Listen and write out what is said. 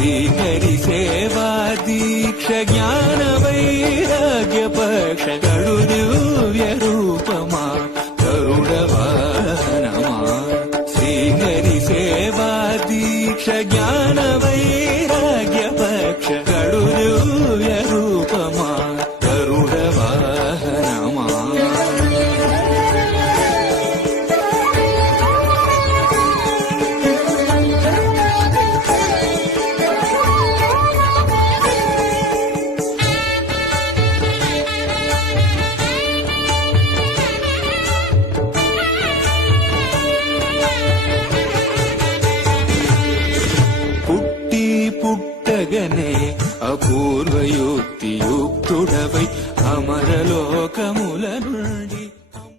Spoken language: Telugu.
ಶ್ರೀಕರಿಸೇವಾ ದೀಕ್ಷ ಜ್ಞಾನ ವೈರಾಗ್ಯ ಪಕ್ಷ ಕಡು ದಿವ್ಯ ರೂಪಮ ಕರುಡವಾನಮ ಶ್ರೀಕರಿಸೇವಾ ದೀಕ್ಷ ಜ್ಞಾನ ವೈರಾಗ್ಯ ఎత్తగనే అపూర్వయుక్తియుక్తుడవై అమరలోకముల నుండి